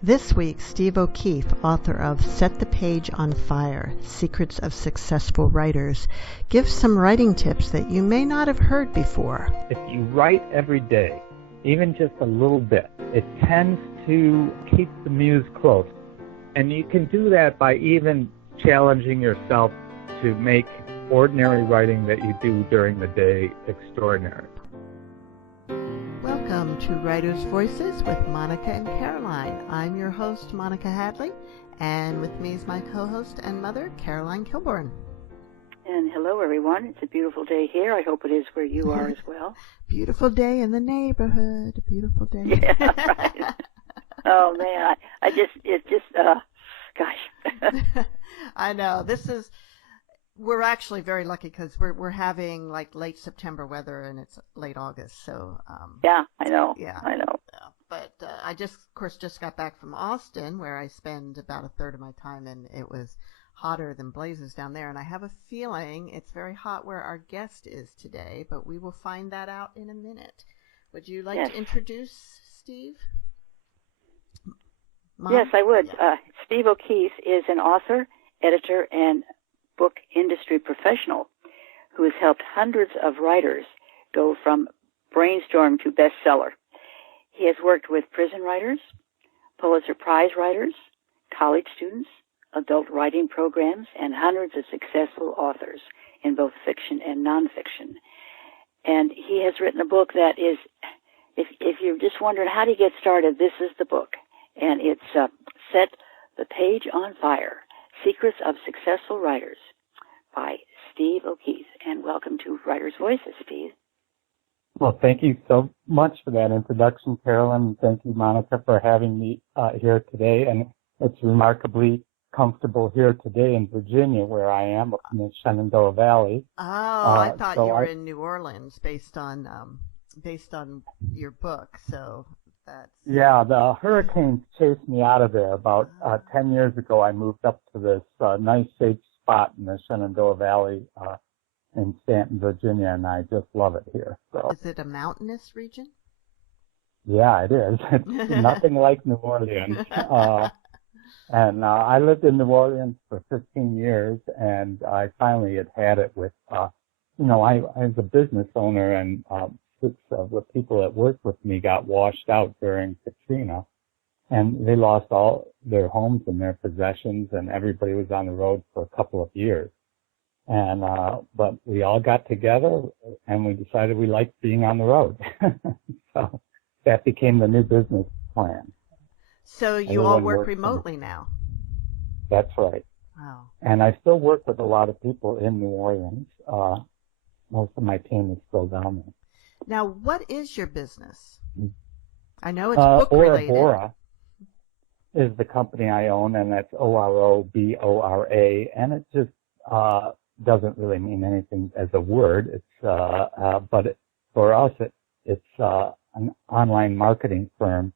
This week, Steve O'Keefe, author of Set the Page on Fire, Secrets of Successful Writers, gives some writing tips that you may not have heard before. If you write every day, even just a little bit, it tends to keep the muse close. And you can do that by even challenging yourself to make ordinary writing that you do during the day extraordinary. Welcome to Writers' Voices with Monica and Caroline. I'm your host, Monica Hadley, and with me is my co-host and mother, Caroline Kilborn. And hello, everyone. It's a beautiful day here. I hope it is where you are as well. Beautiful day in the neighborhood. A beautiful day. Yeah, right. Oh, man. Gosh. I know. We're actually very lucky because we're having like late September weather and it's late August. So yeah, I know. Yeah, I know. But I just got back from Austin, where I spend about a third of my time, and it was hotter than blazes down there. And I have a feeling it's very hot where our guest is today, but we will find that out in a minute. Would you like to introduce Steve? Mom? Yes, I would. Yeah. Steve O'Keefe is an author, editor, and book industry professional who has helped hundreds of writers go from brainstorm to bestseller. He has worked with prison writers, Pulitzer Prize writers, college students, adult writing programs, and hundreds of successful authors in both fiction and nonfiction. And he has written a book that is, if you're just wondering how to get started, this is the book. And it's Set the Page on Fire, Secrets of Successful Writers by Steve O'Keefe. And welcome to Writers' Voices, Steve. Well, thank you so much for that introduction, Carolyn. Thank you, Monica, for having me here today. And it's remarkably comfortable here today in Virginia, where I am, up in the Shenandoah Valley. Oh, I thought you were in New Orleans based on your book. So that's... Yeah, the hurricanes chased me out of there. About 10 years ago, I moved up to this nice safe spot in the Shenandoah Valley in Stanton, Virginia, and I just love it here. So. Is it a mountainous region? Yeah, it is. It's nothing like New Orleans. And I lived in New Orleans for 15 years, and I finally had it with, I was a business owner, and six of the people that worked with me got washed out during Katrina, and they lost all their homes and their possessions, and everybody was on the road for a couple of years. And but we all got together, and we decided we liked being on the road. So that became the new business plan. So you all work remotely now? That's right. Wow. And I still work with a lot of people in New Orleans. Most of my team is still down there. Now, what is your business? I know it's book-related. Bora is the company I own, and that's OROBORA, and it just doesn't really mean anything as a word. It's for us, it's an online marketing firm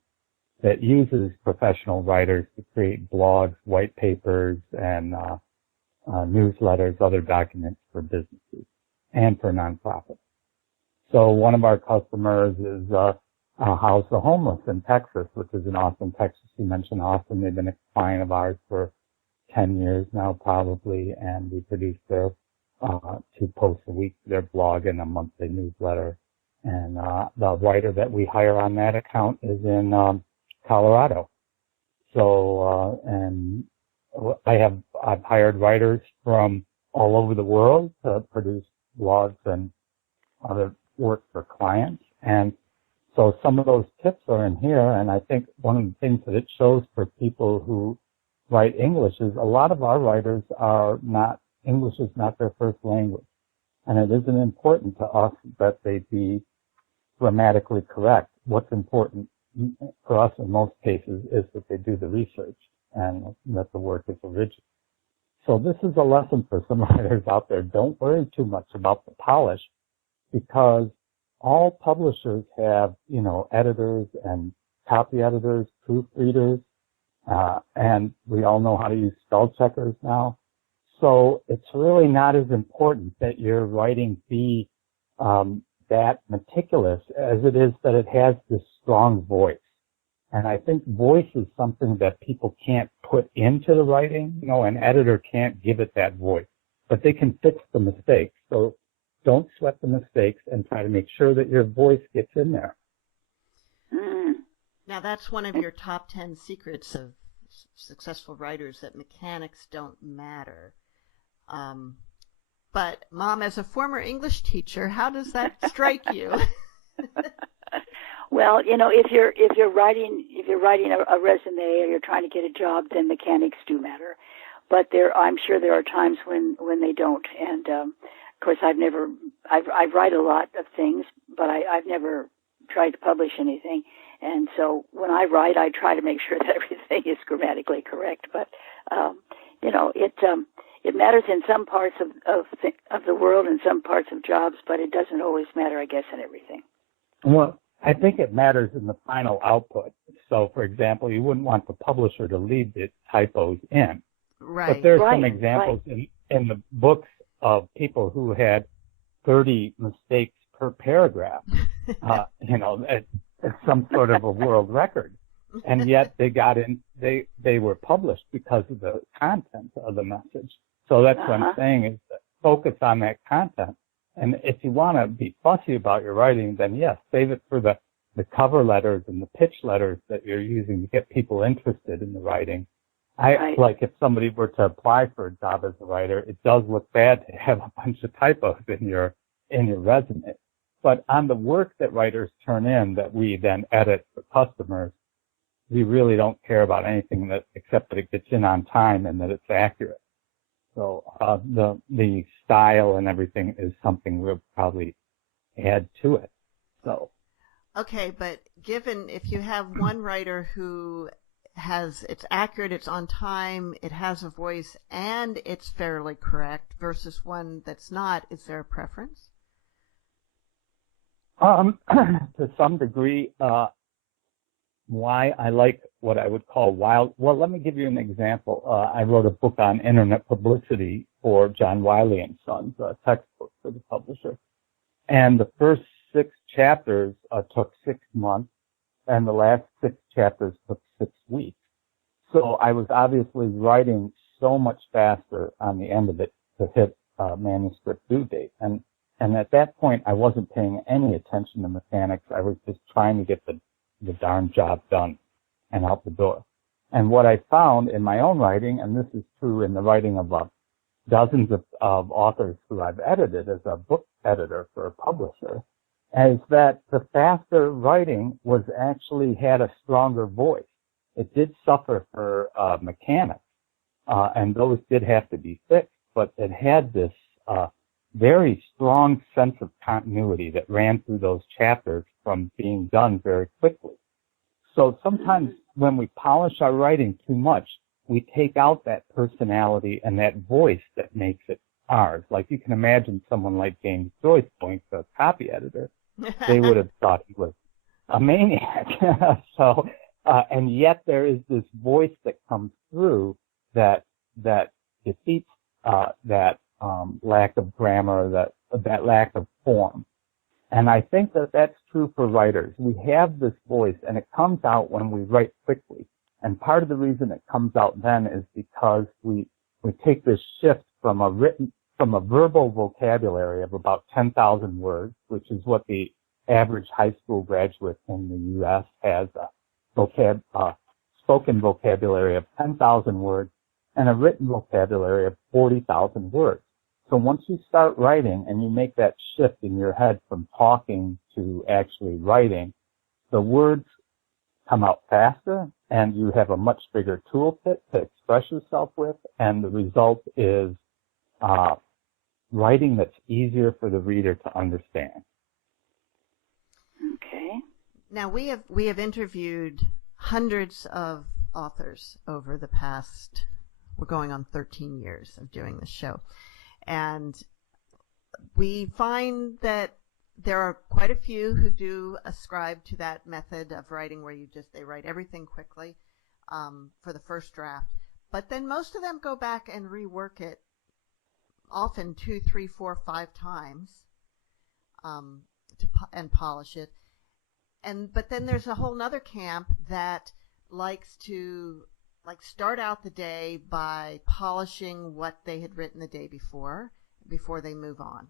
that uses professional writers to create blogs, white papers, and newsletters, other documents for businesses and for nonprofits. So one of our customers is House the Homeless in Texas, which is in Austin, Texas. You mentioned Austin. They've been a client of ours for 10 years now, probably, and we produce their 2 posts a week, their blog, and a monthly newsletter. And the writer that we hire on that account is in Colorado. So, and I've hired writers from all over the world to produce blogs and other work for clients. And so some of those tips are in here. And I think one of the things that it shows for people who write English is a lot of our writers English is not their first language. And it isn't important to us that they be grammatically correct. What's important for us in most cases is that they do the research and that the work is original. So this is a lesson for some writers out there. Don't worry too much about the polish, because all publishers have, editors and copy editors, proofreaders, and we all know how to use spell checkers now. So it's really not as important that your writing be that meticulous as it is that it has this strong voice. And I think voice is something that people can't put into the writing. You know, an editor can't give it that voice, but they can fix the mistakes. So don't sweat the mistakes and try to make sure that your voice gets in there. Now, that's one of your top 10 secrets of successful writers, that mechanics don't matter. But, Mom, as a former English teacher, how does that strike you? Well, you know, if you're writing a resume or you're trying to get a job, then mechanics do matter. But I'm sure there are times when they don't. And of course, I write a lot of things, but I've never tried to publish anything. And so when I write, I try to make sure that everything is grammatically correct. But you know, it matters in some parts of the world and some parts of jobs, but it doesn't always matter, I guess, in everything. Well, I think it matters in the final output. So, for example, you wouldn't want the publisher to leave the typos in. Right. But there's some examples in the books of people who had 30 mistakes per paragraph. You know, it's some sort of a world record. And yet they were published because of the content of the message. So that's what I'm saying, is that focus on that content. And if you want to be fussy about your writing, then yes, save it for the cover letters and the pitch letters that you're using to get people interested in the writing. Like if somebody were to apply for a job as a writer, it does look bad to have a bunch of typos in your resume. But on the work that writers turn in that we then edit for customers, we really don't care about anything except that it gets in on time and that it's accurate. So the style and everything is something we'll probably add to it. So. Okay, but if you have one writer who it's accurate, it's on time, it has a voice, and it's fairly correct versus one that's not, is there a preference? To some degree, why I like what I would call well, let me give you an example. I wrote a book on internet publicity for John Wiley & Sons, a textbook for the publisher. And the first 6 chapters took 6 months, and the last 6 chapters took 6 weeks. So I was obviously writing so much faster on the end of it to hit manuscript due date. And at that point, I wasn't paying any attention to mechanics. I was just trying to get the darn job done and out the door. And what I found in my own writing, and this is true in the writing of dozens of authors who I've edited as a book editor for a publisher, is that the faster writing actually had a stronger voice. It did suffer for mechanics, and those did have to be fixed, but it had this very strong sense of continuity that ran through those chapters from being done very quickly. So sometimes when we polish our writing too much, we take out that personality and that voice that makes it ours. Like you can imagine someone like James Joyce going to a copy editor. They would have thought he was a maniac. So, and yet there is this voice that comes through that defeats that lack of grammar, that lack of form. And I think that that's true for writers. We have this voice, and it comes out when we write quickly. And part of the reason it comes out then is because we take this shift from a verbal vocabulary of about 10,000 words, which is what the average high school graduate in the U.S. has, a spoken vocabulary of 10,000 words and a written vocabulary of 40,000 words. So once you start writing and you make that shift in your head from talking to actually writing, the words come out faster and you have a much bigger toolkit to express yourself with, and the result is writing that's easier for the reader to understand. Okay. Now we have interviewed hundreds of authors over the past, we're going on 13 years of doing this show. And we find that there are quite a few who do ascribe to that method of writing where they write everything quickly for the first draft. But then most of them go back and rework it often 2, 3, 4, 5 times and polish it. But then there's a whole nother camp that likes to start out the day by polishing what they had written the day before they move on.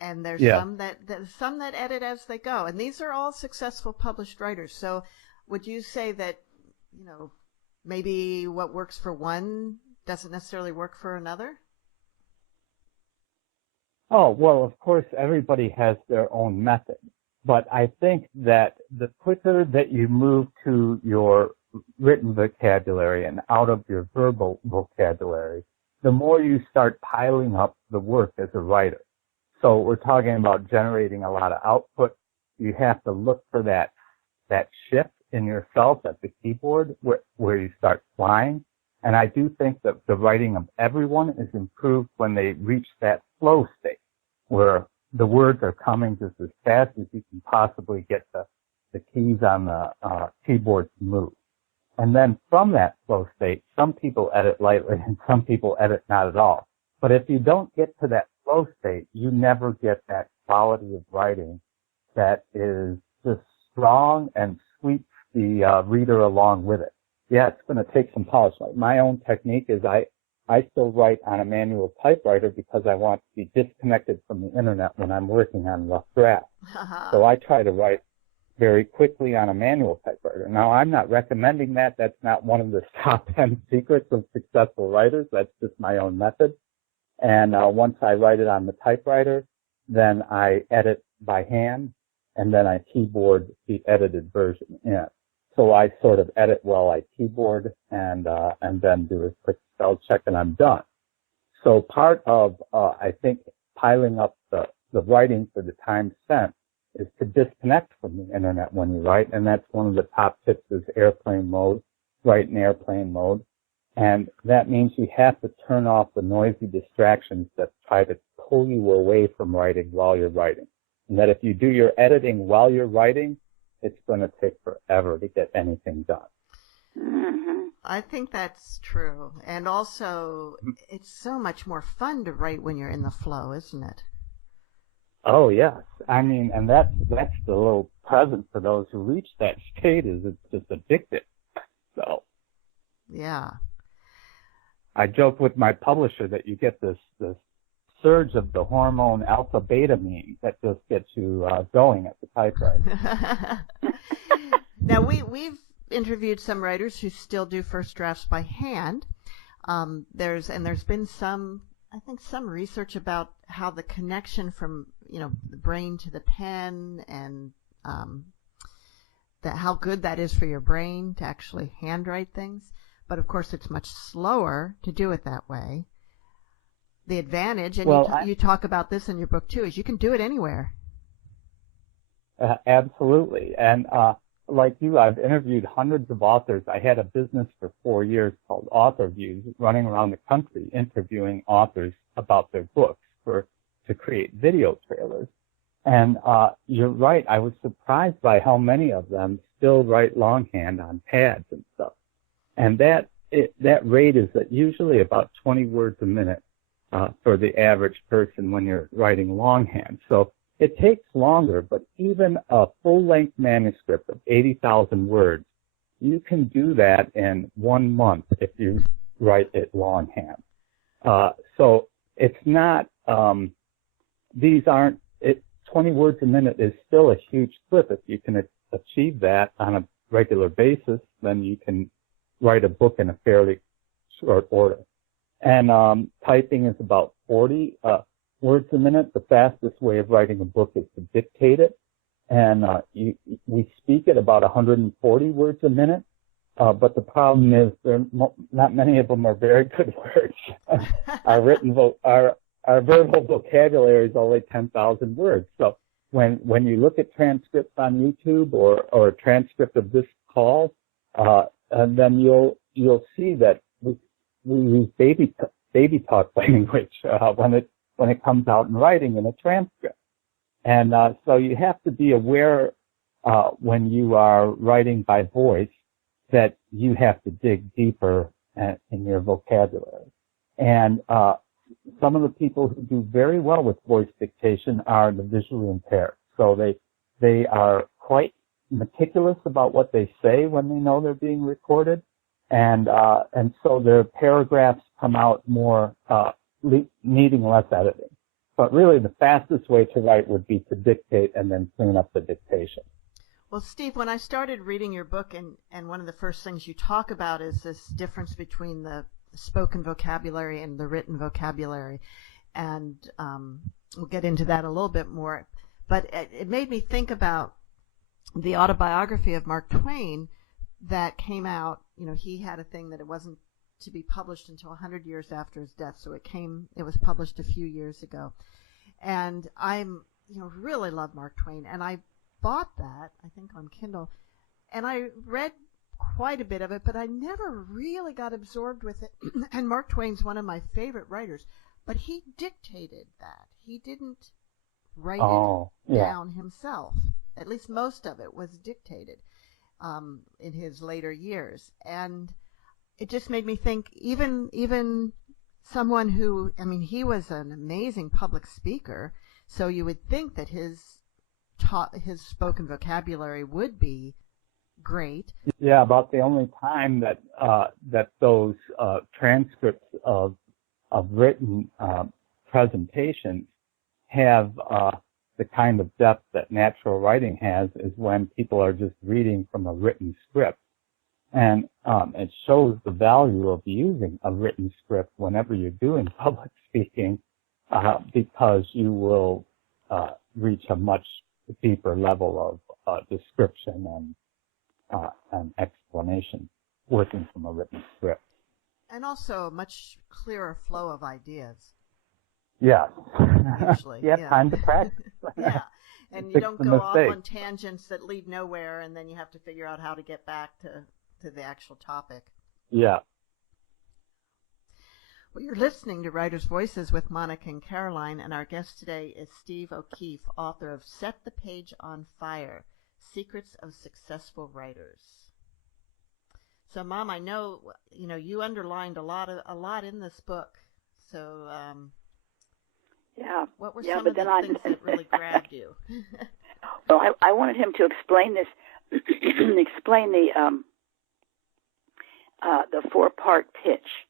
And there's some that edit as they go. And these are all successful published writers. So would you say that, maybe what works for one doesn't necessarily work for another? Oh, well, of course, everybody has their own method. But I think that the quicker that you move to your written vocabulary and out of your verbal vocabulary, the more you start piling up the work as a writer. So we're talking about generating a lot of output. You have to look for that shift in yourself at the keyboard where you start flying. And I do think that the writing of everyone is improved when they reach that flow state where the words are coming just as fast as you can possibly get the keys on the keyboard to move. And then from that flow state, some people edit lightly and some people edit not at all. But if you don't get to that flow state, you never get that quality of writing that is just strong and sweeps the reader along with it. Yeah, it's going to take some polish. Like my own technique is I still write on a manual typewriter because I want to be disconnected from the internet when I'm working on rough drafts. So I try to write very quickly on a manual typewriter. Now, I'm not recommending that. That's not one of the top 10 secrets of successful writers. That's just my own method. And once I write it on the typewriter, then I edit by hand, and then I keyboard the edited version in. So I sort of edit while I keyboard and then do a quick spell check, and I'm done. So part of, I think, piling up the writing for the time spent is to disconnect from the internet when you write, and that's one of the top tips is airplane mode, write in airplane mode. And that means you have to turn off the noisy distractions that try to pull you away from writing while you're writing. And that if you do your editing while you're writing, it's going to take forever to get anything done. Mm-hmm. I think that's true. And also, it's so much more fun to write when you're in the flow, isn't it? Oh, yes. I mean, and that's the little present for those who reach that state is it's just addictive. So. Yeah. I joke with my publisher that you get this surge of the hormone alpha-beta-amine that just gets you going at the typewriter. Now, we've interviewed some writers who still do first drafts by hand. There's been some research about how the connection from, the brain to the pen and how good that is for your brain to actually handwrite things. But of course, it's much slower to do it that way. The advantage, and you talk about this in your book too, is you can do it anywhere. Absolutely. And like you, I've interviewed hundreds of authors. I had a business for 4 years called Author Views, running around the country interviewing authors about their books to create video trailers. And you're right, I was surprised by how many of them still write longhand on pads and stuff. And that rate is usually about 20 words a minute for the average person when you're writing longhand. So it takes longer, but even a full-length manuscript of 80,000 words, you can do that in 1 month if you write it longhand. So it's not, 20 words a minute is still a huge clip. If you can achieve that on a regular basis, then you can write a book in a fairly short order. And typing is about 40 words a minute. The fastest way of writing a book is to dictate it. And we speak at about 140 words a minute. But the problem is not many of them are very good words. Our verbal vocabulary is only 10,000 words. So when you look at transcripts on YouTube or a transcript of this call, and then you'll see that we use baby talk language when it comes out in writing in a transcript. And so you have to be aware when you are writing by voice that you have to dig deeper in your vocabulary. And some of the people who do very well with voice dictation are the visually impaired. So they are quite meticulous about what they say when they know they're being recorded, and so their paragraphs come out more needing less editing. But really, the fastest way to write would be to dictate and then clean up the dictation. Well, Steve, when I started reading your book, and one of the first things you talk about is this difference between the spoken vocabulary and the written vocabulary, and we'll get into that a little bit more. But it made me think about the autobiography of Mark Twain that came out. You know, he had a thing that it wasn't to be published until 100 years after his death, so it was published a few years ago. And really love Mark Twain, and I bought that, I think, on Kindle, and I read quite a bit of it, but I never really got absorbed with it. And Mark Twain's one of my favorite writers, but he dictated that. He didn't write it down himself. At least most of it was dictated in his later years. And it just made me think, even someone who, I mean, he was an amazing public speaker, so you would think that his spoken vocabulary would be great. Yeah, about the only time that those transcripts of written presentations have the kind of depth that natural writing has is when people are just reading from a written script. And it shows the value of using a written script whenever you're doing public speaking, because you will reach a much deeper level of description and explanation working from a written script. And also a much clearer flow of ideas. Yes. Usually. You have time to practice. Yeah. And you don't go off on tangents that lead nowhere, and then you have to figure out how to get back to the actual topic. Yeah. Well, you're listening to Writers' Voices with Monica and Caroline, and our guest today is Steve O'Keefe, author of Set the Page on Fire, Secrets of Successful Writers. So, Mom, I know you underlined a lot in this book. So, what were some of the things that really grabbed you? Well, I wanted him to explain this, explain the 4-part pitch.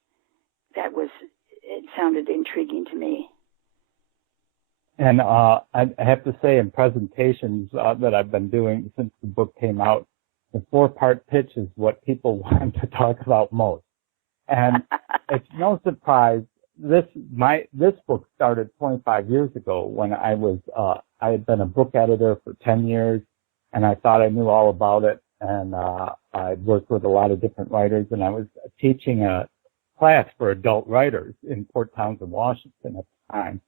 It sounded intriguing to me. And I have to say, in presentations that I've been doing since the book came out, the 4-part pitch is what people want to talk about most. And it's no surprise. This book started 25 years ago when I had been a book editor for 10 years, and I thought I knew all about it. And I'd worked with a lot of different writers, and I was teaching a class for adult writers in Port Townsend, Washington at the time.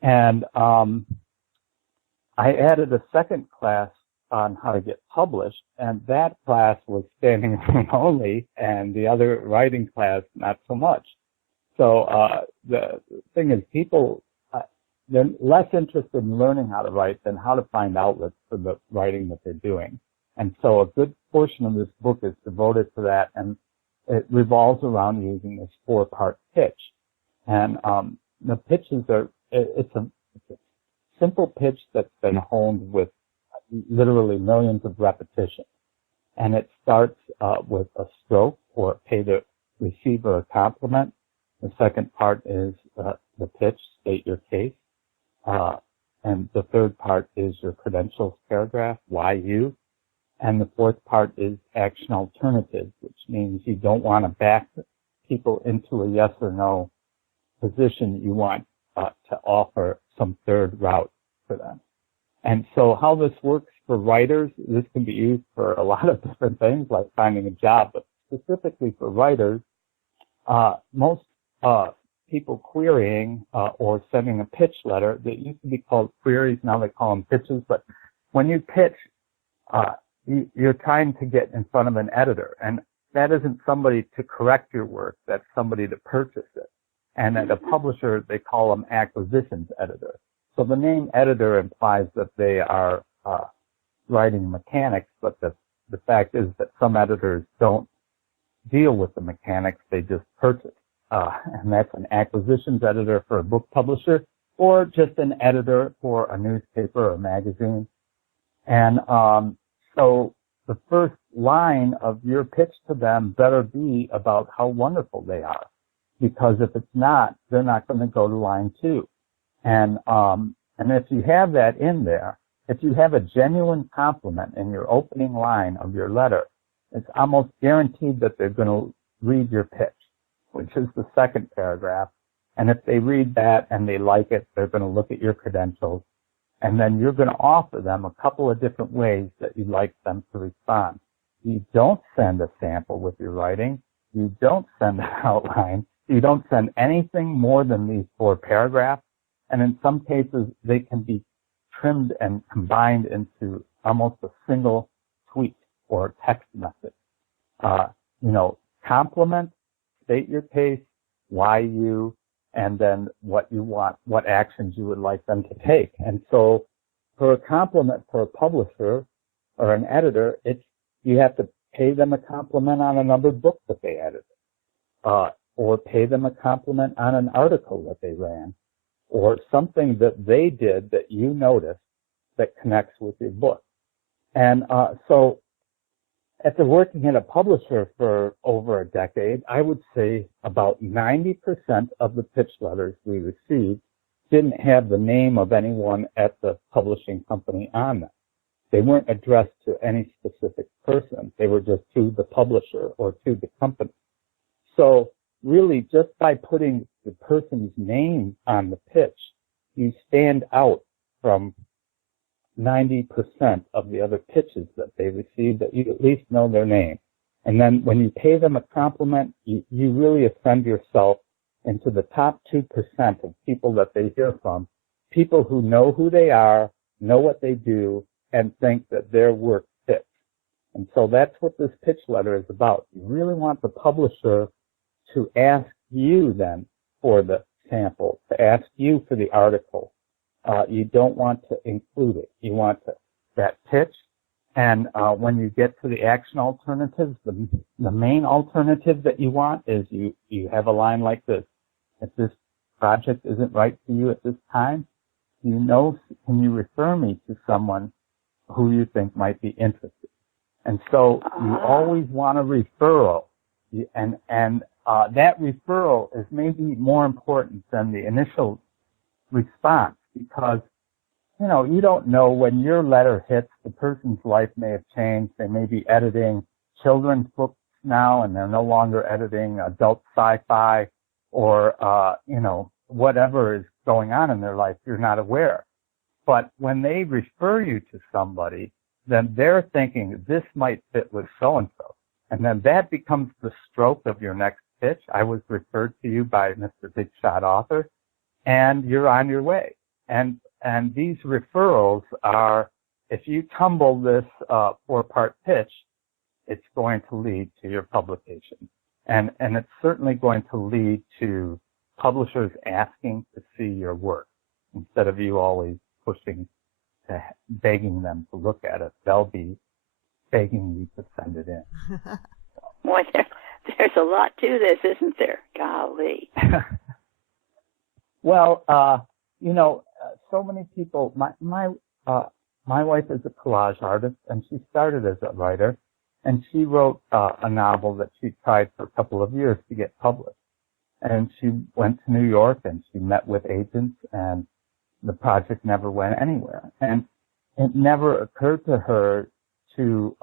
And I added a second class on how to get published, and that class was standing room only, and the other writing class not so much. So the thing is, people, they're less interested in learning how to write than how to find outlets for the writing that they're doing. And so a good portion of this book is devoted to that, and it revolves around using this 4-part pitch. And the pitches it's a simple pitch that's been honed with literally millions of repetitions. And it starts with a stroke, or pay the receiver a compliment. The second part is the pitch, state your case. And the third part is your credentials paragraph, why you. And the fourth part is action alternatives, which means you don't want to back people into a yes or no position. You want to offer some third route for them. And so how this works for writers, this can be used for a lot of different things like finding a job, but specifically for writers, most people querying or sending a pitch letter, that used to be called queries, now they call them pitches, but when you pitch, you're trying to get in front of an editor, and that isn't somebody to correct your work, that's somebody to purchase it. And at a publisher, they call them acquisitions editor. So the name editor implies that they are writing mechanics, but the fact is that some editors don't deal with the mechanics, they just purchase. And that's an acquisitions editor for a book publisher, or just an editor for a newspaper or magazine. And so the first line of your pitch to them better be about how wonderful they are, because if it's not, they're not going to go to line 2. And if you have that in there, if you have a genuine compliment in your opening line of your letter, it's almost guaranteed that they're going to read your pitch, which is the second paragraph. And if they read that and they like it, they're going to look at your credentials. And then you're going to offer them a couple of different ways that you'd like them to respond. You don't send a sample with your writing. You don't send an outline. You don't send anything more than these 4 paragraphs. And in some cases, they can be trimmed and combined into almost a single tweet or text message. Compliment, state your case, why you, and then what you want, what actions you would like them to take. And so for a compliment for a publisher or an editor, you have to pay them a compliment on another book that they edited, or pay them a compliment on an article that they ran, or something that they did that you noticed that connects with your book. And so after working at a publisher for over a decade, I would say about 90% of the pitch letters we received didn't have the name of anyone at the publishing company on them. They weren't addressed to any specific person. They were just to the publisher or to the company. So really, just by putting the person's name on the pitch, you stand out from 90% of the other pitches that they receive, that you at least know their name. And then when you pay them a compliment, you really ascend yourself into the top 2% of people that they hear from, people who know who they are, know what they do, and think that their work fits. And so that's what this pitch letter is about. You really want the publisher to ask you then for the sample, to ask you for the article. You don't want to include it. You want that pitch. And when you get to the action alternatives, the main alternative that you want is you have a line like this. If this project isn't right for you at this time, can you refer me to someone who you think might be interested? And so you always want a referral. And that referral is maybe more important than the initial response, because, you don't know when your letter hits, the person's life may have changed. They may be editing children's books now, and they're no longer editing adult sci-fi or, whatever is going on in their life. You're not aware. But when they refer you to somebody, then they're thinking this might fit with so-and-so. And then that becomes the stroke of your next pitch. I was referred to you by Mr. Big Shot Author, and you're on your way. And these referrals are, if you tumble this 4-part pitch, it's going to lead to your publication. And it's certainly going to lead to publishers asking to see your work instead of you always begging them to look at it. They'll be begging you to send it in. Boy, there's a lot to this, isn't there? Golly. Well, so many people. My wife is a collage artist, and she started as a writer, and she wrote a novel that she tried for a couple of years to get published. And she went to New York, and she met with agents, and the project never went anywhere. And it never occurred to her to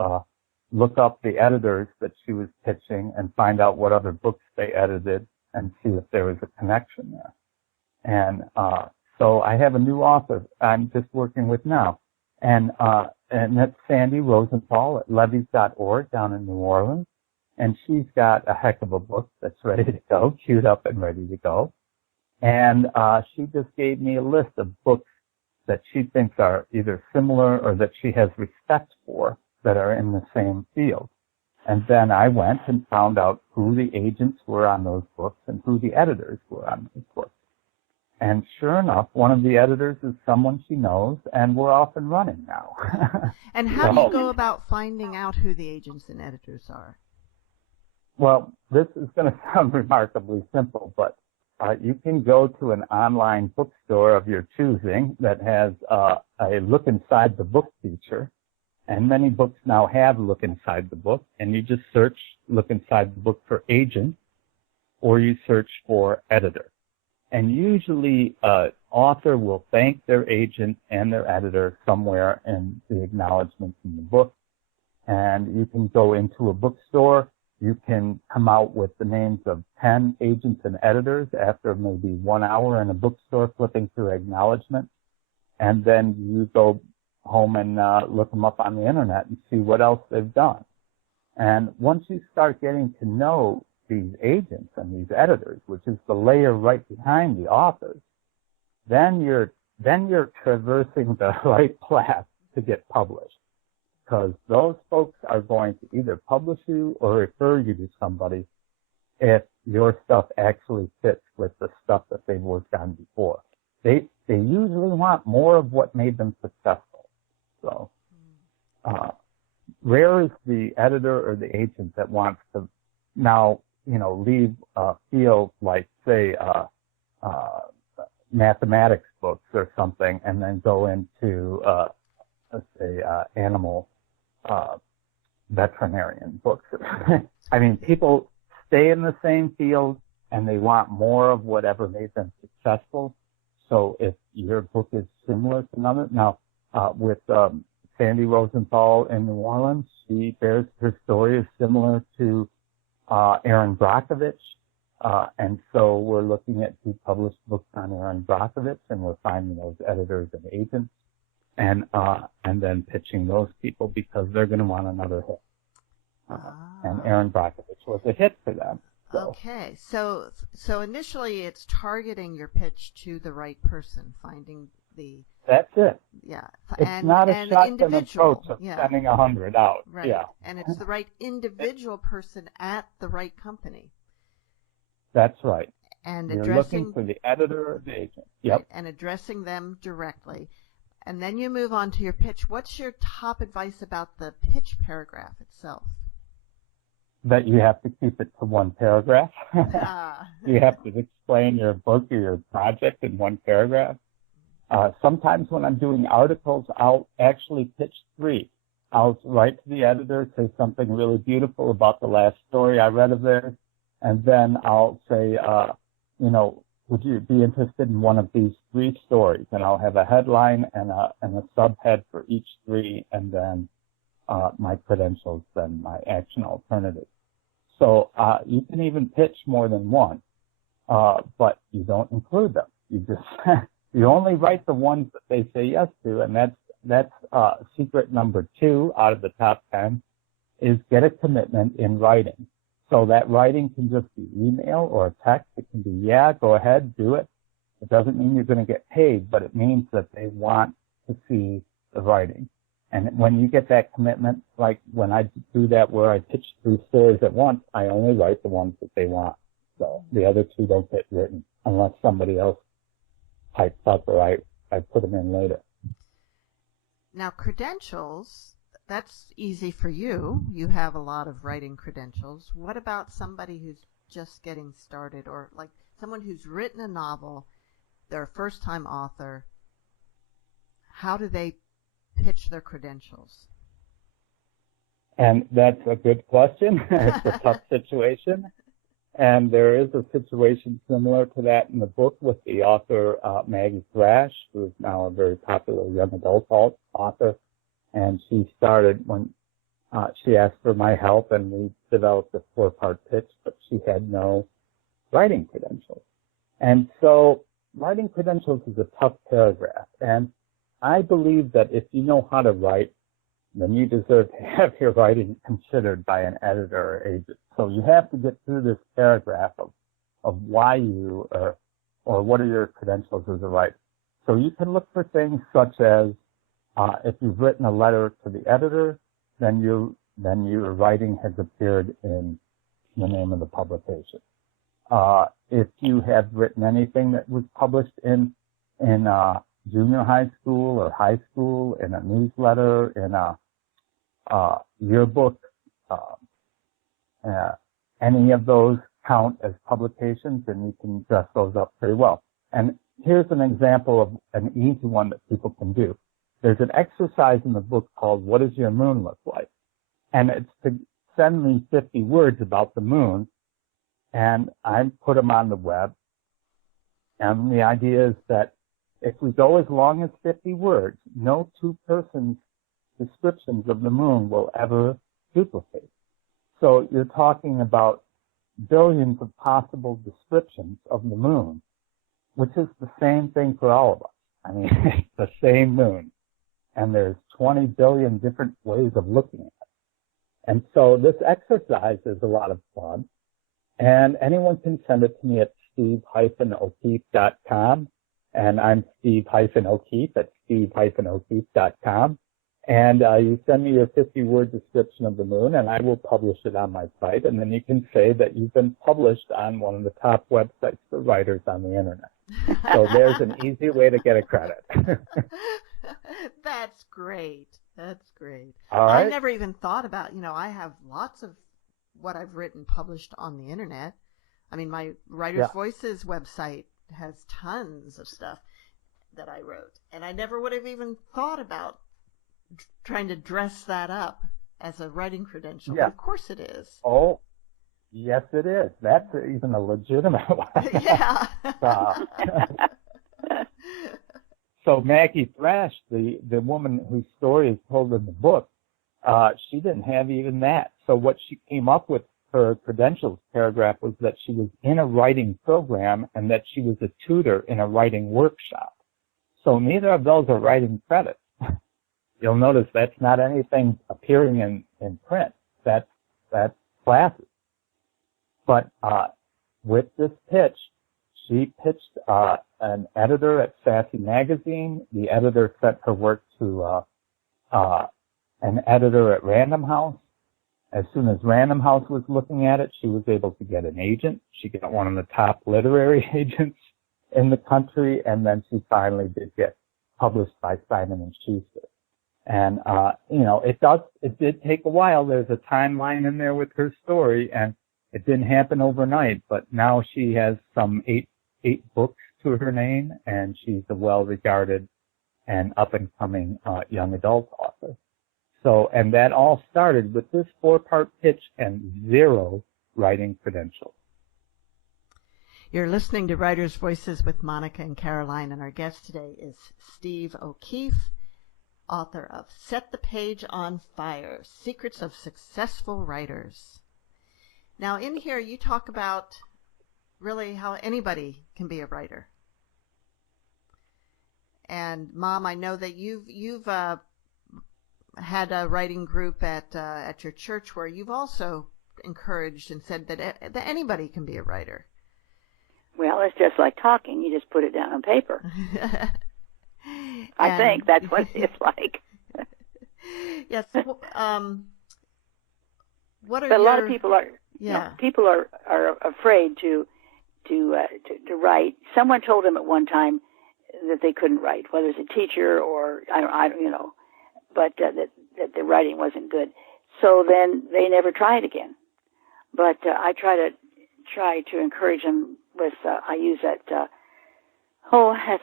look up the editors that she was pitching and find out what other books they edited and see if there was a connection there. And so I have a new author I'm just working with now. And that's Sandy Rosenthal at levies.org down in New Orleans. And she's got a heck of a book that's ready to go, queued up and ready to go. And she just gave me a list of books that she thinks are either similar or that she has respect for that are in the same field. And then I went and found out who the agents were on those books and who the editors were on those books. And sure enough, one of the editors is someone she knows, and we're off and running now. And how do you go about finding out who the agents and editors are? Well, this is going to sound remarkably simple, but you can go to an online bookstore of your choosing that has a look inside the book feature. And many books now have look inside the book. And you just search look inside the book for agent, or you search for editor. And usually author will thank their agent and their editor somewhere in the acknowledgments in the book. And you can go into a bookstore. You can come out with the names of 10 agents and editors after maybe 1 hour in a bookstore flipping through acknowledgments. And then you go home and look them up on the internet and see what else they've done. And once you start getting to know these agents and these editors, which is the layer right behind the authors, then you're traversing the right path to get published. Because those folks are going to either publish you or refer you to somebody if your stuff actually fits with the stuff that they've worked on before. They usually want more of what made them successful. So, rare is the editor or the agent that wants to now, leave a field like, say, mathematics books or something, and then go into, let's say, animal veterinarian books. I mean, people stay in the same field and they want more of whatever made them successful. So if your book is similar to another, now with Sandy Rosenthal in New Orleans, her story is similar to Erin Brockovich, and so we're looking at who published books on Erin Brockovich, and we're finding those editors and agents, and then pitching those people because they're going to want another hit. And Erin Brockovich was a hit for them. So. Okay, so initially it's targeting your pitch to the right person, finding the. That's it. Yeah, it's not a shotgun approach of sending 100 out. Right. Yeah, and it's the right individual person at the right company. That's right. And you're looking for the editor or the agent. Yep. Right, and addressing them directly. And then you move on to your pitch. What's your top advice about the pitch paragraph itself? That you have to keep it to one paragraph. You have to explain your book or your project in one paragraph. Sometimes when I'm doing articles, I'll actually pitch 3. I'll write to the editor, say something really beautiful about the last story I read of theirs, and then I'll say, would you be interested in one of these 3 stories? And I'll have a headline and a subhead for each 3, and then my credentials, then my action alternatives. So you can even pitch more than one, but you don't include them. You just you only write the ones that they say yes to, and that's secret number 2 out of the top 10 is get a commitment in writing. So that writing can just be email or a text. It can be, yeah, go ahead, do it. It doesn't mean you're going to get paid, but it means that they want to see the writing. And when you get that commitment, like when I do that where I pitch 3 stories at once, I only write the ones that they want. So the other 2 don't get written unless somebody else types up or I put them in later. Now, credentials, that's easy for you. You have a lot of writing credentials. What about somebody who's just getting started, or like someone who's written a novel, they're a first-time author? How do they pitch their credentials? And that's a good question. It's a tough situation. And there is a situation similar to that in the book with the author Maggie Thrash, who is now a very popular young adult author. And she started when she asked for my help, and we developed a 4-part pitch, but she had no writing credentials. And so writing credentials is a tough paragraph. And I believe that if you know how to write, then you deserve to have your writing considered by an editor or agent. So you have to get through this paragraph of why you or what are your credentials as a writer. So you can look for things such as if you've written a letter to the editor, then your writing has appeared in the name of the publication. If you have written anything that was published in junior high school or high school, in a newsletter, in a yearbook, any of those count as publications, and you can dress those up very well. And here's an example of an easy one that people can do. There's an exercise in the book called What Does Your Moon Look Like? And it's to send me 50 words about the moon, and I put them on the web. And the idea is that if we go as long as 50 words, no two persons' descriptions of the moon will ever duplicate. So you're talking about billions of possible descriptions of the moon, which is the same thing for all of us. I mean, it's the same moon. And there's 20 billion different ways of looking at it. And so this exercise is a lot of fun. And anyone can send it to me at steve-o'keefe.com. And I'm Steve-O'Keefe at steve-o'keefe.com. And you send me your 50-word description of the moon, and I will publish it on my site. And then you can say that you've been published on one of the top websites for writers on the Internet. So there's an easy way to get a credit. That's great. That's great. All right. I never even thought about, I have lots of what I've written published on the Internet. I mean, my Writer's Voices website has tons of stuff that I wrote. And I never would have even thought about trying to dress that up as a writing credential. Yeah. Of course it is. Oh, yes, it is. That's even a legitimate one. Yeah. So Maggie Thrash, the woman whose story is told in the book, she didn't have even that. So what she came up with, her credentials paragraph, was that she was in a writing program and that she was a tutor in a writing workshop. So neither of those are writing credits. You'll notice that's not anything appearing in print. That's classes. But with this pitch, she pitched an editor at Sassy Magazine. The editor sent her work to an editor at Random House. As soon as Random House was looking at it, she was able to get an agent. She got one of the top literary agents in the country, and then she finally did get published by Simon & Schuster. And, it did take a while. There's a timeline in there with her story, and it didn't happen overnight, but now she has some eight books to her name, and she's a well-regarded and up-and-coming young adult author. So, and that all started with this 4-part pitch and 0 writing credentials. You're listening to Writer's Voices with Monica and Caroline, and our guest today is Steve O'Keefe, author of Set the Page on Fire, Secrets of Successful Writers. Now, in here, you talk about really how anybody can be a writer. And, Mom, I know that you've had a writing group at your church where you've also encouraged and said that anybody can be a writer. Well, it's just like talking. You just put it down on paper. I think that's what it's like. Yes. What are but a lot of people are. Yeah. People are afraid to write. Someone told them at one time that they couldn't write, whether it's a teacher or I don't but that the writing wasn't good. So then they never tried again. But I try to encourage them with I use that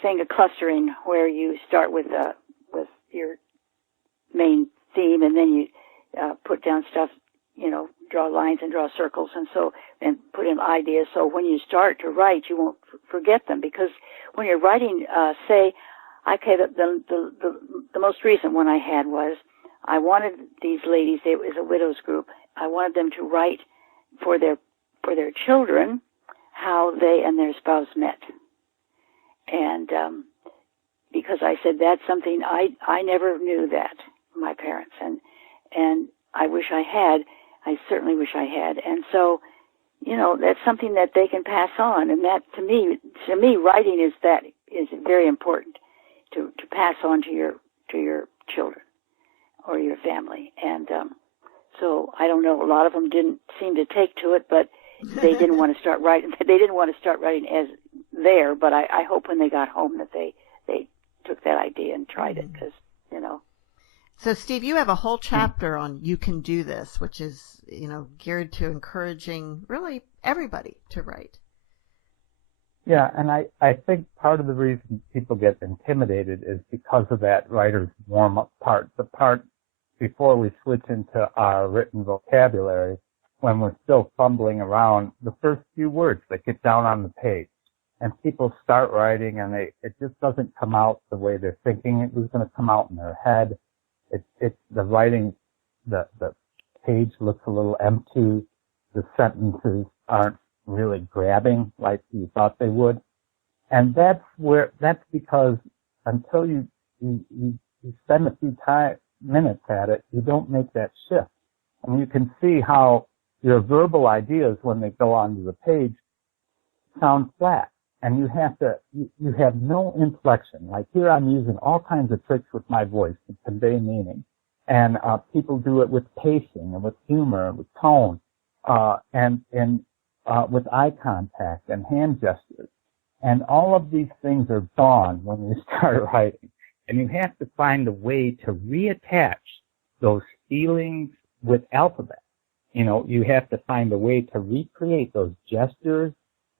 thing of clustering, where you start with your main theme, and then you put down stuff, draw lines and draw circles, and put in ideas. So when you start to write, you won't forget them, because when you're writing, the most recent one I had was, I wanted these ladies, it was a widows group, I wanted them to write for their children how they and their spouse met. And because I said that's something I never knew that, my parents, and I wish I had. I certainly wish I had. And so, that's something that they can pass on. And that to me, writing is very important to pass on to your children or your family. And so I don't know. A lot of them didn't seem to take to it, but they didn't want to start writing. They didn't want to start writing as there. But I hope when they got home that they took that idea and tried it, because So, Steve, you have a whole chapter on You Can Do This, which is, geared to encouraging really everybody to write. Yeah, and I think part of the reason people get intimidated is because of that writer's warm-up part, the part before we switch into our written vocabulary, when we're still fumbling around the first few words that get down on the page. And people start writing and it just doesn't come out the way they're thinking it was going to come out in their head. It's the writing, the page looks a little empty. The sentences aren't really grabbing like you thought they would. And that's because until you spend a few minutes at it, you don't make that shift. And you can see how your verbal ideas, when they go onto the page, sound flat. And you have no inflection. Like here I'm using all kinds of tricks with my voice to convey meaning. And people do it with pacing and with humor and with tone, and with eye contact and hand gestures. And all of these things are gone when you start writing. And you have to find a way to reattach those feelings with alphabet. You have to find a way to recreate those gestures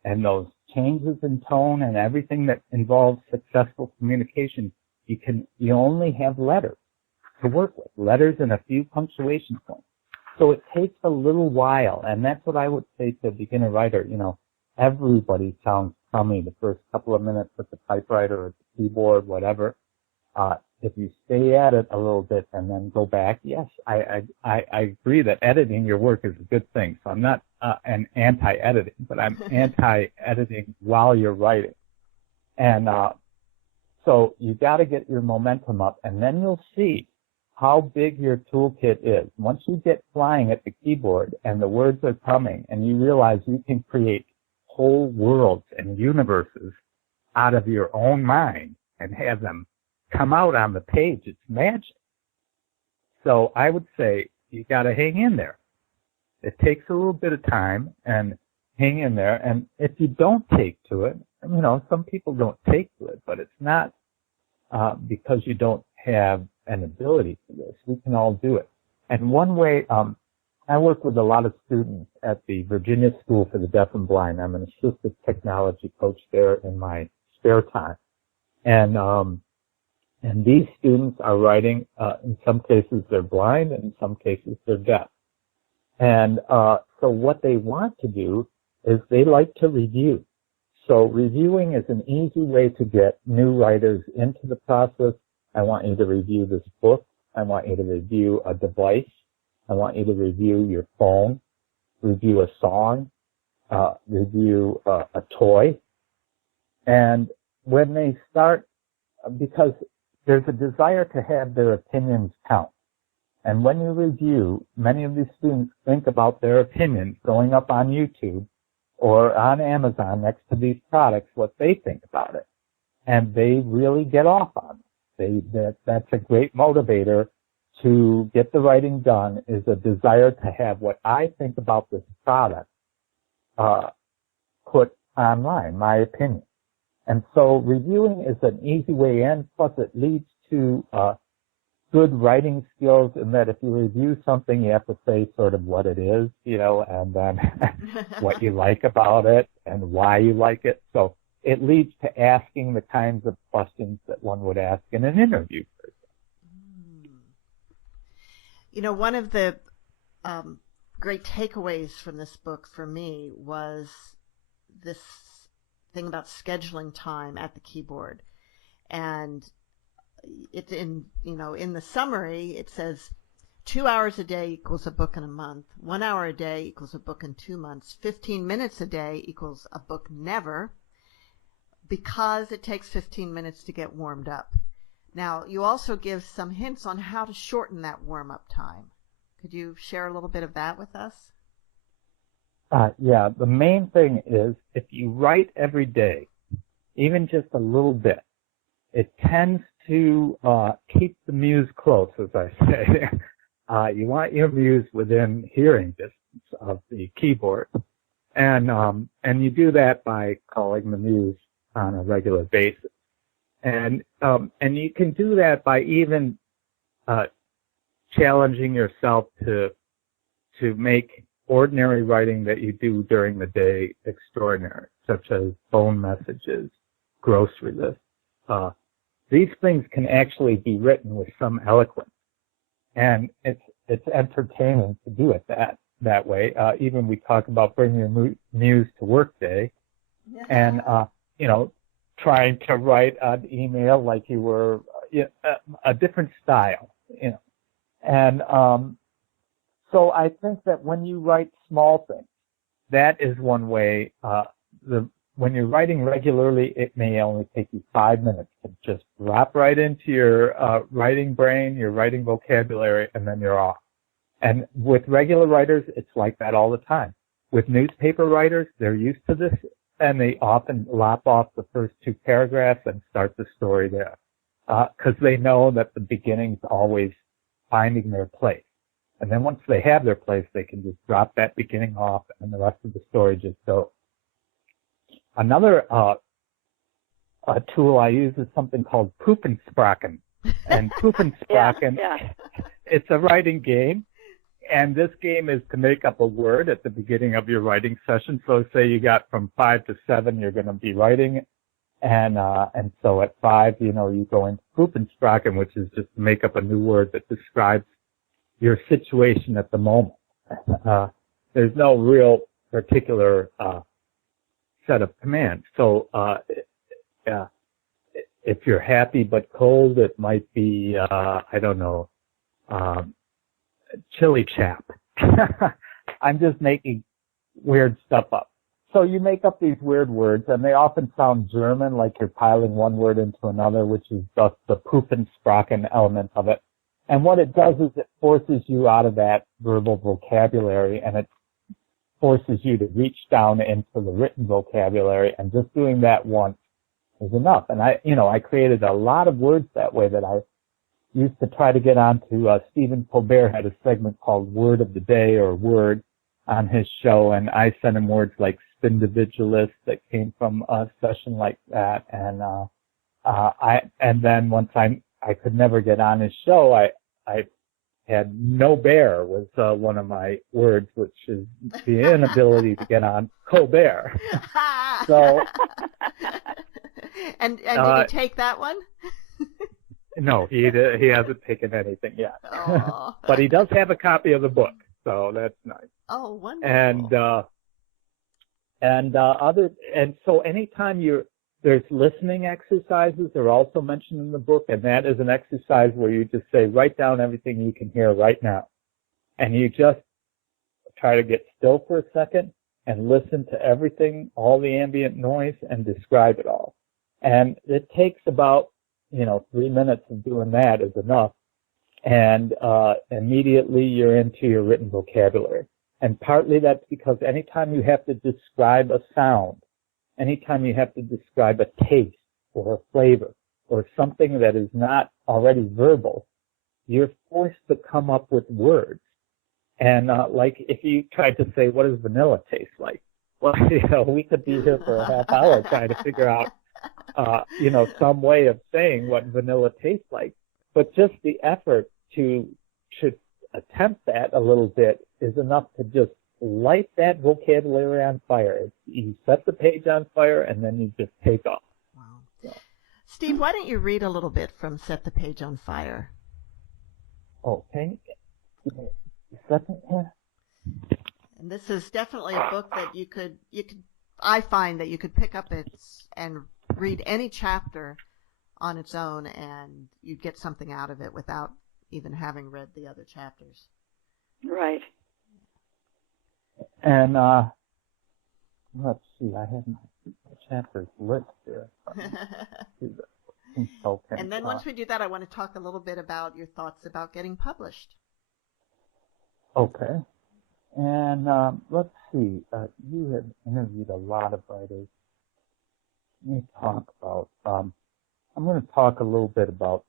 and those changes in tone and everything that involves successful communication. You only have letters to work with, letters and a few punctuation points. So it takes a little while, and that's what I would say to a beginner writer. Everybody sounds crummy the first couple of minutes at the typewriter or the keyboard, whatever. If you stay at it a little bit and then go back, yes, I agree that editing your work is a good thing. So I'm not an anti-editing, but I'm anti-editing while you're writing. And so you got to get your momentum up, and then you'll see how big your toolkit is. Once you get flying at the keyboard and the words are coming and you realize you can create whole worlds and universes out of your own mind and have them come out on the page, it's magic. So I would say you got to hang in there. It takes a little bit of time, and hang in there. And if you don't take to it, some people don't take to it, but it's not because you don't have an ability for this. We can all do it. And one way, I work with a lot of students at the Virginia School for the Deaf and Blind. I'm an assistive technology coach there in my spare time. And these students are writing, in some cases they're blind, and in some cases they're deaf. And so what they want to do is they like to review. So reviewing is an easy way to get new writers into the process. I want you to review this book. I want you to review a device. I want you to review your phone, review a song, review a toy. And when they start, because there's a desire to have their opinions count. And when you review, many of these students think about their opinions going up on YouTube or on Amazon next to these products, what they think about it. And they really get off on it. That's a great motivator to get the writing done, is a desire to have what I think about this product put online, my opinion. And so reviewing is an easy way in, plus it leads to good writing skills in that if you review something, you have to say sort of what it is, and then what you like about it and why you like it. So it leads to asking the kinds of questions that one would ask in an interview. One of the great takeaways from this book for me was this thing about scheduling time at the keyboard. And it's in the summary, it says 2 hours a day equals a book in a month. 1 hour a day equals a book in 2 months. 15 minutes a day equals a book never, because it takes 15 minutes to get warmed up. Now, you also give some hints on how to shorten that warm-up time. Could you share a little bit of that with us? Yeah, the main thing is if you write every day, even just a little bit, it tends to keep the muse close, as I say. You want your muse within hearing distance of the keyboard. And you do that by calling the muse on a regular basis. And you can do that by even challenging yourself to make ordinary writing that you do during the day extraordinary, such as phone messages, grocery lists. These things can actually be written with some eloquence, and it's entertaining to do it that way. Even we talk about bringing your muse to work day, and trying to write an email like you were a different style, and so I think that when you write small things, that is one way. When you're writing regularly, it may only take you 5 minutes to just drop right into your writing brain, your writing vocabulary, and then you're off. And with regular writers, it's like that all the time. With newspaper writers, they're used to this, and they often lop off the first 2 paragraphs and start the story there, because they know that the beginning's always finding their place. And then once they have their place, they can just drop that beginning off, and the rest of the story just goes. Another tool I use is something called Puppensprachen. And Puppensprachen, it's a writing game. And this game is to make up a word at the beginning of your writing session. So say you got from 5 to 7, you're going to be writing. And so at 5, you go into Puppensprachen, which is just to make up a new word that describes your situation at the moment. There's no real particular set of commands. So if you're happy but cold, it might be chili chap. I'm just making weird stuff up. So you make up these weird words, and they often sound German, like you're piling one word into another, which is thus the Puppensprachen element of it. And what it does is it forces you out of that verbal vocabulary, and it forces you to reach down into the written vocabulary, and just doing that once is enough. And I created a lot of words that way that I used to try to get onto. Stephen Colbert had a segment called Word of the Day or Word on his show, and I sent him words like spindividualist that came from a session like that. And then once I could never get on his show, I had no bear was one of my words, which is the inability to get on Colbert. So, and did you take that one? No, he hasn't taken anything yet. But he does have a copy of the book, so that's nice. Oh, wonderful. And so anytime there's listening exercises are also mentioned in the book, and that is an exercise where you just say, write down everything you can hear right now. And you just try to get still for a second and listen to everything, all the ambient noise, and describe it all. And it takes about, 3 minutes of doing that is enough. And immediately you're into your written vocabulary. And partly that's because anytime you have to describe a sound, anytime you have to describe a taste or a flavor or something that is not already verbal, you're forced to come up with words. And like if you tried to say, what does vanilla taste like? Well, we could be here for a half hour trying to figure out, some way of saying what vanilla tastes like. But just the effort to attempt that a little bit is enough to just light that vocabulary on fire. You set the page on fire, and then you just take off. Wow. So. Steve, why don't you read a little bit from Set the Page on Fire? Okay. Second here. And this is definitely a book that you could I find that you could pick up and read any chapter on its own, and you'd get something out of it without even having read the other chapters. Right. And let's see, I have my chapters list here. And then once we do that, I want to talk a little bit about your thoughts about getting published. Okay. And let's see, you have interviewed a lot of writers. Let me talk about, I'm going to talk a little bit about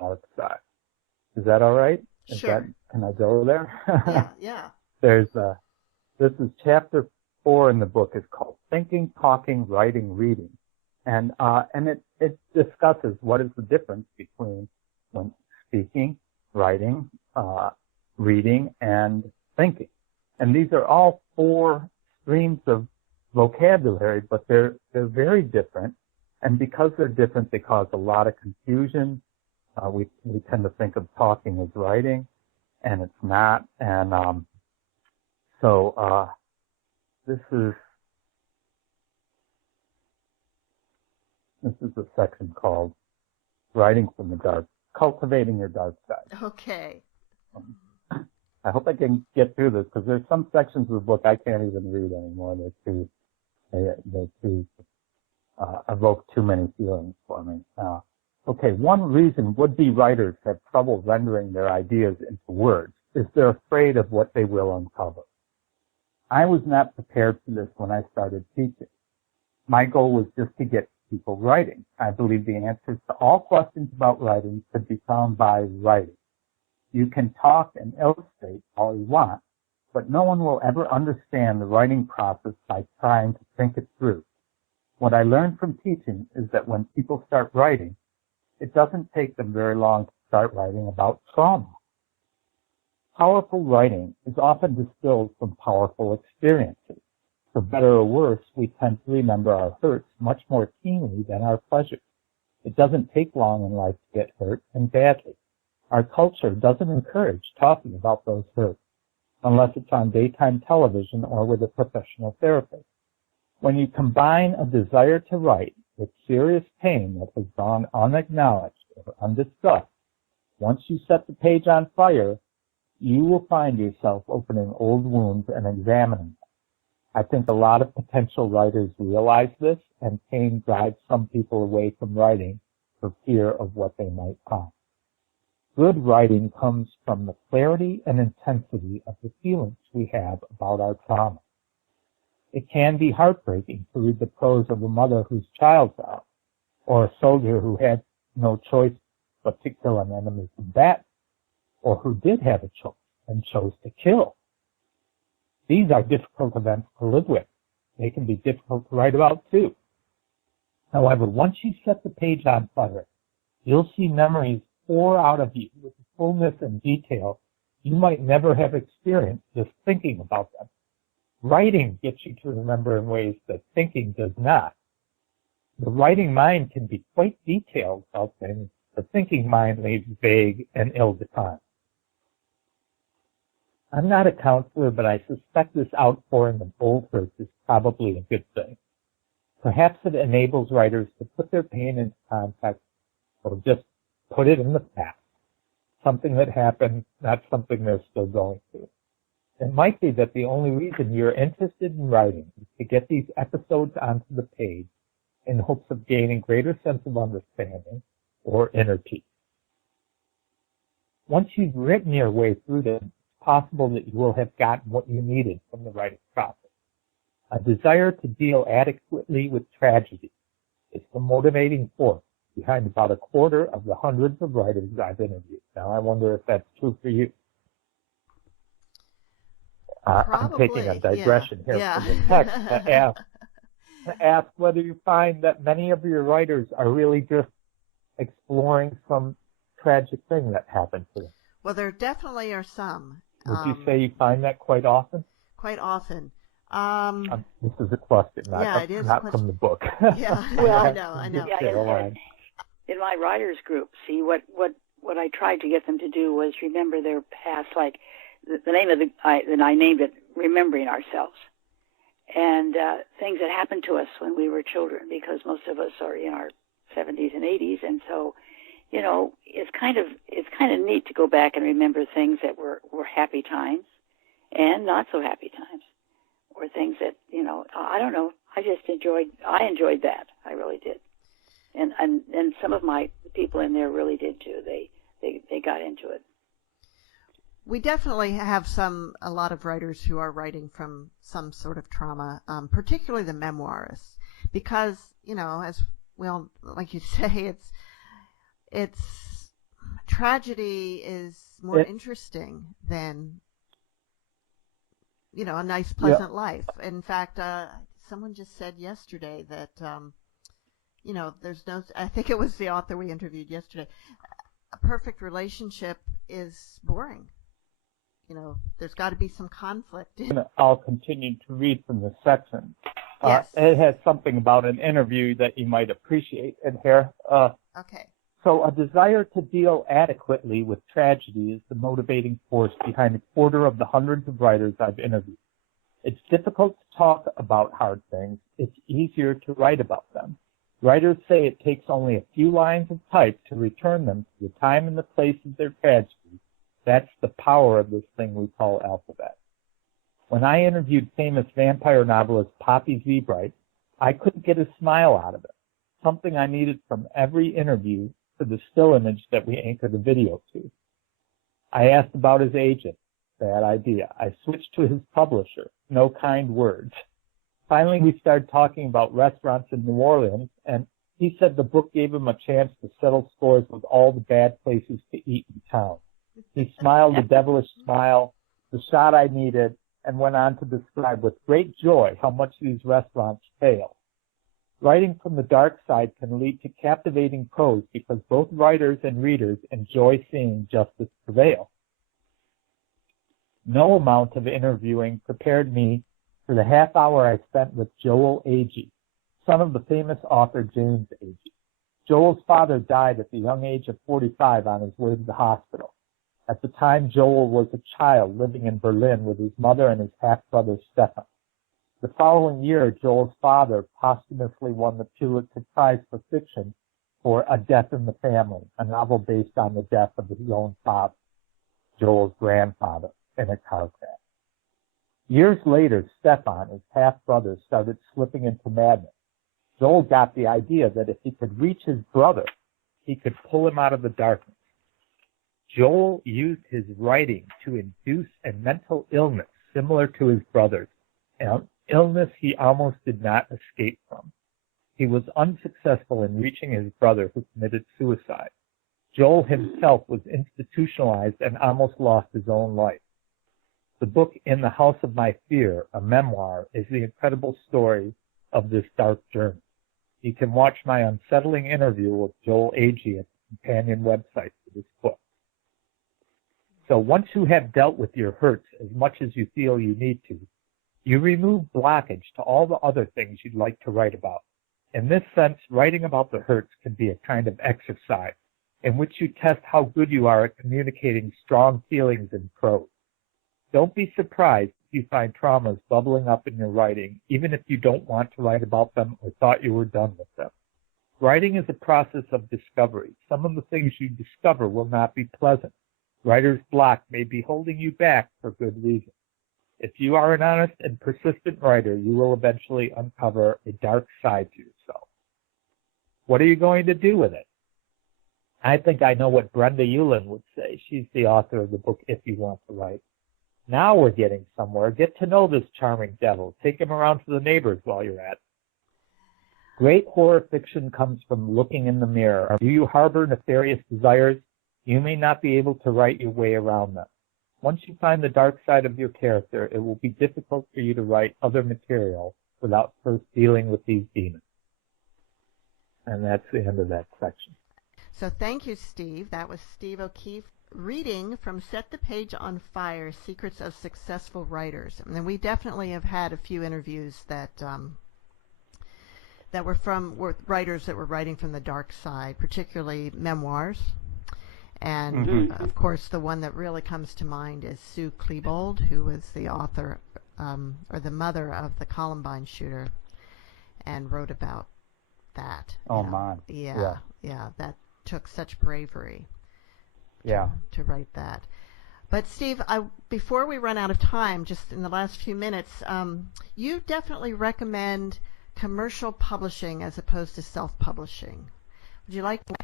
Mark Sachs. Is that all right? Sure. Can I go there? Yeah. This is chapter 4 in the book. It's called Thinking, Talking, Writing, Reading. And it discusses what is the difference between when speaking, writing, reading, and thinking. And these are all 4 streams of vocabulary, but they're very different. And because they're different, they cause a lot of confusion. We tend to think of talking as writing, and it's not. And so this is a section called Writing from the Dark, Cultivating Your Dark Side. Okay. I hope I can get through this because there's some sections of the book I can't even read anymore. They evoke too many feelings for me. Okay, one reason would-be writers have trouble rendering their ideas into words is they're afraid of what they will uncover. I was not prepared for this when I started teaching. My goal was just to get people writing. I believe the answers to all questions about writing could be found by writing. You can talk and illustrate all you want, but no one will ever understand the writing process by trying to think it through. What I learned from teaching is that when people start writing, it doesn't take them very long to start writing about trauma. Powerful writing is often distilled from powerful experiences. For better or worse, we tend to remember our hurts much more keenly than our pleasures. It doesn't take long in life to get hurt, and badly. Our culture doesn't encourage talking about those hurts, unless it's on daytime television or with a professional therapist. When you combine a desire to write with serious pain that has gone unacknowledged or undiscussed, once you set the page on fire, you will find yourself opening old wounds and examining them. I think a lot of potential writers realize this, and pain drives some people away from writing for fear of what they might find. Good writing comes from the clarity and intensity of the feelings we have about our trauma. It can be heartbreaking to read the prose of a mother whose child died, or a soldier who had no choice but to kill an enemy combatant, or who did have a choice and chose to kill. These are difficult events to live with. They can be difficult to write about too. However, once you set the page on fire, you'll see memories pour out of you with fullness and detail you might never have experienced just thinking about them. Writing gets you to remember in ways that thinking does not. The writing mind can be quite detailed about things. The thinking mind leaves vague and ill-defined. I'm not a counselor, but I suspect this outpouring of old hurts is probably a good thing. Perhaps it enables writers to put their pain into context or just put it in the past. Something that happened, not something they're still going through. It might be that the only reason you're interested in writing is to get these episodes onto the page in hopes of gaining greater sense of understanding or inner peace. Once you've written your way through them, it's possible that you will have gotten what you needed from the writing process. A desire to deal adequately with tragedy is the motivating force behind about a quarter of the hundreds of writers I've interviewed. Now, I wonder if that's true for you. I'm taking a digression here from the text to ask whether you find that many of your writers are really just exploring some tragic thing that happened to them. Well, there definitely are some. Would you say you find that quite often? Quite often. This is a question, not from the book. Yeah, well, I know. Yeah, in my writers group, see, what I tried to get them to do was remember their past, like the name of I named it Remembering Ourselves, and things that happened to us when we were children, because most of us are in our 70s and 80s, and so, you know, it's kind of neat to go back and remember things that were happy times and not so happy times, or things that, you know, I don't know, I enjoyed that. I really did. And some of my people in there really did too. They got into it. We definitely have a lot of writers who are writing from some sort of trauma, particularly the memoirists, because, you know, as well, like you say, it's tragedy is more interesting than, you know, a nice, pleasant life. In fact, someone just said yesterday that, you know, I think it was the author we interviewed yesterday, a perfect relationship is boring. There's got to be some conflict. I'll continue to read from this section. Yes. It has something about an interview that you might appreciate in here. Okay. So a desire to deal adequately with tragedy is the motivating force behind a quarter of the hundreds of writers I've interviewed. It's difficult to talk about hard things. It's easier to write about them. Writers say it takes only a few lines of type to return them to the time and the place of their tragedy. That's the power of this thing we call alphabet. When I interviewed famous vampire novelist Poppy Zebright, I couldn't get a smile out of it, something I needed from every interview for the still image that we anchor the video to. I asked about his agent. Bad idea. I switched to his publisher. No kind words. Finally, we started talking about restaurants in New Orleans, and he said the book gave him a chance to settle scores with all the bad places to eat in town. He smiled a devilish smile, the shot I needed, and went on to describe with great joy how much these restaurants fail. Writing from the dark side can lead to captivating prose because both writers and readers enjoy seeing justice prevail. No amount of interviewing prepared me for the half hour I spent with Joel Agee, son of the famous author James Agee. Joel's father died at the young age of 45 on his way to the hospital. At the time, Joel was a child living in Berlin with his mother and his half-brother Stefan. The following year, Joel's father posthumously won the Pulitzer Prize for fiction for A Death in the Family, a novel based on the death of his own father, Joel's grandfather, in a car crash. Years later, Stefan, his half-brother, started slipping into madness. Joel got the idea that if he could reach his brother, he could pull him out of the darkness. Joel used his writing to induce a mental illness similar to his brother's, an illness he almost did not escape from. He was unsuccessful in reaching his brother who committed suicide. Joel himself was institutionalized and almost lost his own life. The book In the House of My Fear, a memoir, is the incredible story of this dark journey. You can watch my unsettling interview with Joel Agee at the companion website for this book. So once you have dealt with your hurts as much as you feel you need to, you remove blockage to all the other things you'd like to write about. In this sense, writing about the hurts can be a kind of exercise in which you test how good you are at communicating strong feelings in prose. Don't be surprised if you find traumas bubbling up in your writing, even if you don't want to write about them or thought you were done with them. Writing is a process of discovery. Some of the things you discover will not be pleasant. Writer's block may be holding you back for good reason. If you are an honest and persistent writer, you will eventually uncover a dark side to yourself. What are you going to do with it? I think I know what Brenda Ullin would say. She's the author of the book If You Want to Write. Now we're getting somewhere. Get to know this charming devil. Take him around to the neighbors while you're at it. Great horror fiction comes from looking in the mirror. Do you harbor nefarious desires? You may not be able to write your way around them. Once you find the dark side of your character, it will be difficult for you to write other material without first dealing with these demons. And that's the end of that section. So thank you, Steve. That was Steve O'Keefe reading from Set the Page on Fire, Secrets of Successful Writers. And we definitely have had a few interviews that were writers that were writing from the dark side, particularly memoirs. And, of course, the one that really comes to mind is Sue Klebold, who was the author or the mother of the Columbine shooter and wrote about that. Oh, my. Yeah, that took such bravery to write that. But, Steve, before we run out of time, just in the last few minutes, you definitely recommend commercial publishing as opposed to self-publishing. Would you like to?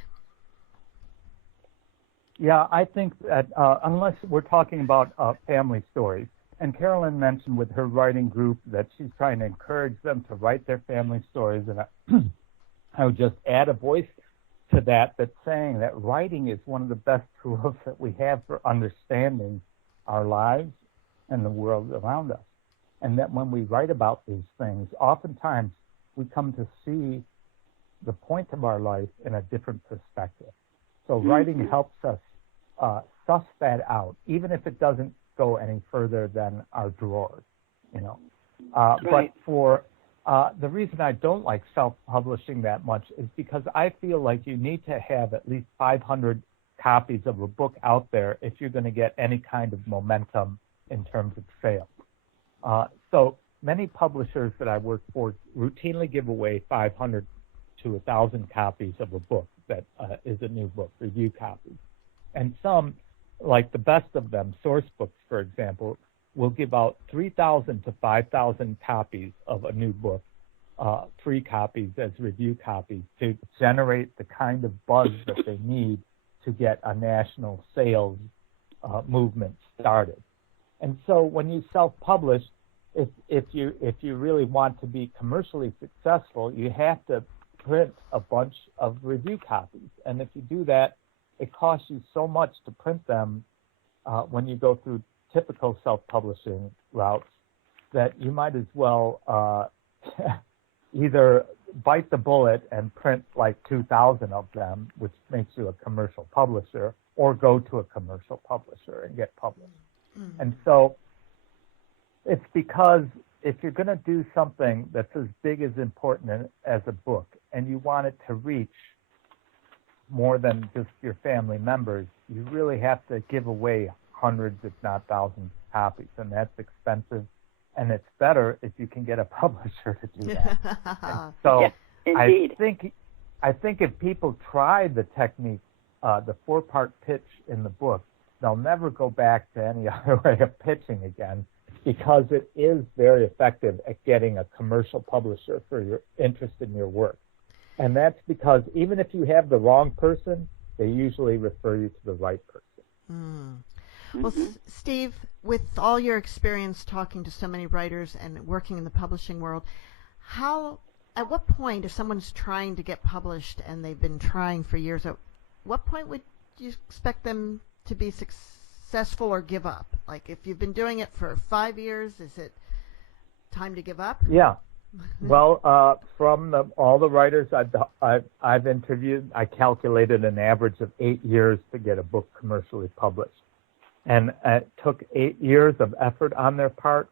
Yeah, I think that unless we're talking about family stories, and Carolyn mentioned with her writing group that she's trying to encourage them to write their family stories, and I would just add a voice to that that's saying that writing is one of the best tools that we have for understanding our lives and the world around us. And that when we write about these things, oftentimes we come to see the point of our life in a different perspective. So writing helps us suss that out, even if it doesn't go any further than our drawers, you know. Right. But for the reason I don't like self-publishing that much is because I feel like you need to have at least 500 copies of a book out there if you're going to get any kind of momentum in terms of sales. So many publishers that I work for routinely give away 500 to 1,000 copies of a book that is a new book, review copies. And some, like the best of them, Source Books, for example, will give out 3,000 to 5,000 copies of a new book, free copies as review copies, to generate the kind of buzz that they need to get a national sales movement started. And so when you self-publish, if you really want to be commercially successful, you have to print a bunch of review copies. And if you do that, it costs you so much to print them when you go through typical self-publishing routes that you might as well either bite the bullet and print like 2,000 of them, which makes you a commercial publisher, or go to a commercial publisher and get published. Mm-hmm. And so it's because if you're going to do something that's as big as important as a book, and you want it to reach more than just your family members, you really have to give away hundreds, if not thousands, of copies, and that's expensive. And it's better if you can get a publisher to do that. So indeed. I think if people try the technique, the 4-part pitch in the book, they'll never go back to any other way of pitching again, because it is very effective at getting a commercial publisher for your interest in your work. And that's because even if you have the wrong person, they usually refer you to the right person. Mm. Well, Steve, with all your experience talking to so many writers and working in the publishing world, at what point, if someone's trying to get published and they've been trying for years, at what point would you expect them to be successful or give up? Like, if you've been doing it for 5 years, is it time to give up? Yeah. Well, from all the writers I've interviewed, I calculated an average of 8 years to get a book commercially published. And it took 8 years of effort on their part,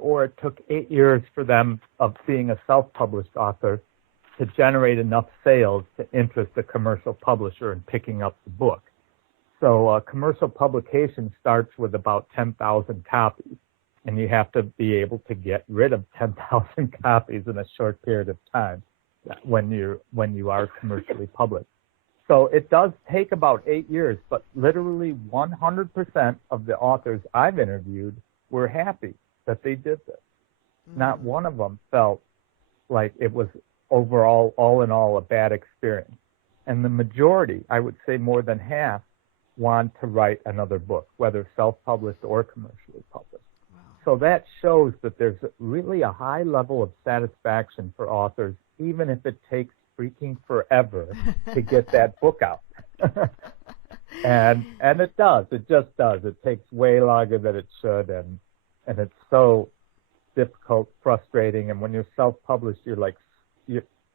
or it took 8 years for them of being a self-published author to generate enough sales to interest a commercial publisher in picking up the book. So commercial publication starts with about 10,000 copies, and you have to be able to get rid of 10,000 copies in a short period of time when you are commercially published. So it does take about 8 years, but literally 100% of the authors I've interviewed were happy that they did this. Mm-hmm. Not one of them felt like it was overall, all in all, a bad experience. And the majority, I would say more than half, want to write another book, whether self-published or commercially published. Wow. So that shows that there's really a high level of satisfaction for authors, even if it takes freaking forever to get that book out. and it does. It just does. It takes way longer than it should, and it's so difficult, frustrating. And when you're self-published,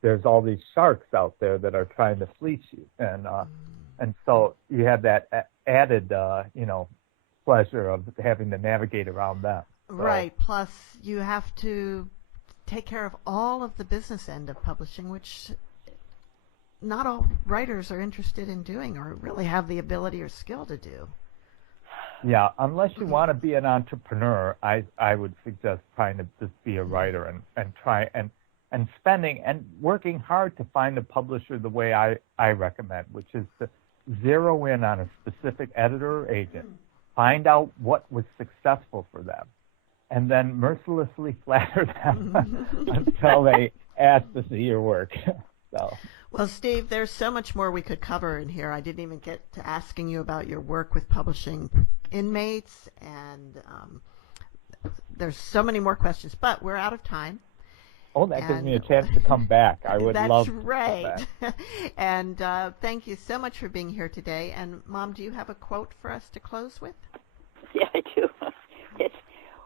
there's all these sharks out there that are trying to fleece you, and so you have that added pleasure of having to navigate around them. So, right. Plus, you have to take care of all of the business end of publishing, which not all writers are interested in doing or really have the ability or skill to do. Yeah, unless you want to be an entrepreneur, I would suggest trying to just be a writer and try and spending and working hard to find a publisher the way I recommend, which is to zero in on a specific editor or agent, find out what was successful for them, and then mercilessly flatter them until they ask to see your work. So. Well, Steve, there's so much more we could cover in here. I didn't even get to asking you about your work with publishing inmates, and there's so many more questions, but we're out of time. Oh, that gives me a chance to come back. I would love to. That's right. And thank you so much for being here today. And, Mom, do you have a quote for us to close with? Yeah, I do. It's,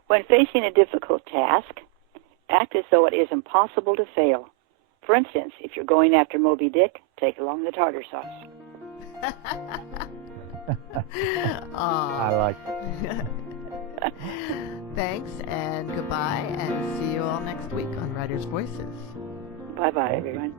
when facing a difficult task, act as though it is impossible to fail. For instance, if you're going after Moby Dick, take along the tartar sauce. I like it. Thanks and goodbye, and see you all next week on Writers' Voices. Bye-bye, everyone.